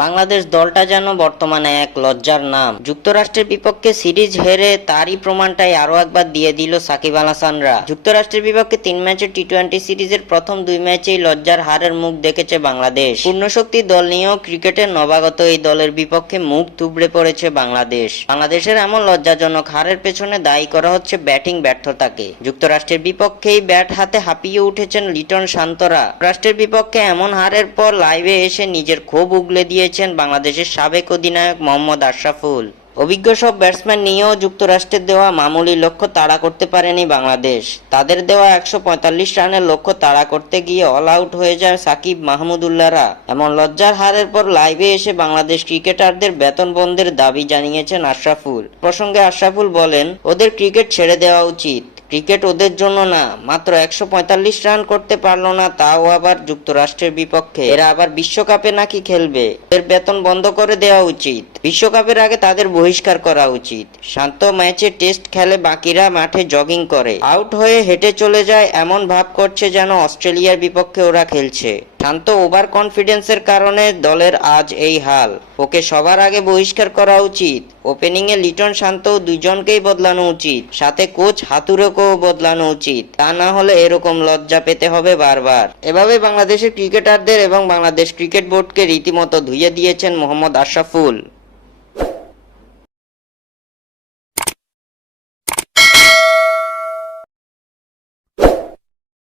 বাংলাদেশ দলটা যেন বর্তমানে এক লজ্জার নাম। যুক্তরাষ্ট্রের বিপক্ষে সিরিজ হেরে তারই প্রমাণটাই আরো একবার দিয়ে দিল সাকিব আল হাসানরা। যুক্তরাষ্ট্রের বিপক্ষে 3 ম্যাচের টি-20 সিরিজের প্রথম 2 ম্যাচেই লজ্জার হারের মুখ দেখেছে বাংলাদেশ। পূর্ণশক্তি দল নিয়েও ক্রিকেটের নবাগত এই দলের বিপক্ষে মুখ থুবড়ে পড়েছে বাংলাদেশ। বাংলাদেশের এমন লজ্জাজনক হারের পেছনে দায়ী করা হচ্ছে ব্যাটিং ব্যর্থতাকে। যুক্তরাষ্ট্রের বিপক্ষেই ব্যাট হাতে হাঁপিয়ে উঠেছেন লিটন শান্তরা। রাষ্ট্রের বিপক্ষে এমন হারের পর লাইভে এসে নিজের ক্ষোভ উগলে দিয়েছেন বাংলাদেশের সাবেক অধিনায়ক মোহাম্মদ আশরাফুল। অভিজ্ঞ সব ব্যাটসম্যান নিয়েও যুক্তরাষ্ট্রের দেওয়া মামুলি লক্ষ্য তাড়া করতে পারেনি বাংলাদেশ। তাদের দেওয়া 145 রানের লক্ষ্য তাড়া করতে গিয়ে অল আউট হয়ে যায় সাকিব মাহমুদুল্লাহরা। এমন লজ্জার হারের পর লাইভে এসে বাংলাদেশ ক্রিকেটারদের বেতন বন্ধের দাবি জানিয়েছেন আশরাফুল। প্রসঙ্গে আশরাফুল বলেন, ওদের ক্রিকেট ছেড়ে দেওয়া উচিত। ক্রিকেট ওদের জন্য না। মাত্র 145 রান করতে পারলো না, তাও আবার যুক্তরাষ্ট্রের বিপক্ষে। এরা আবার বিশ্বকাপে নাকি খেলবে? এর বেতন বন্ধ করে দেওয়া উচিত। বিশ্বকাপের আগে তাদের বহিষ্কার করা উচিত। শান্ত ম্যাচে টেস্ট খেলে বাকিরা মাঠে জগিং করে, আউট হয়ে হেঁটে চলে যায়, এমন ভাব করছে যেন অস্ট্রেলিয়ার বিপক্ষে ওরা খেলছে। শান্ত ওভার কনফিডেন্সের কারণে দলের আজ এই হাল। ওকে সবার আগে বহিষ্কার করা উচিত। ওপেনিং এ লিটন শান্ত দুইজনকেই বদলানো উচিত, সাথে কোচ হাতুড়েকেও বদলানো উচিত। তা না হলে এরকম লজ্জা পেতে হবে বারবার। এভাবে বাংলাদেশের ক্রিকেটারদের এবং বাংলাদেশ ক্রিকেট বোর্ডকে রীতিমতো ধুইয়ে দিয়েছেন মোহাম্মদ আশরাফুল।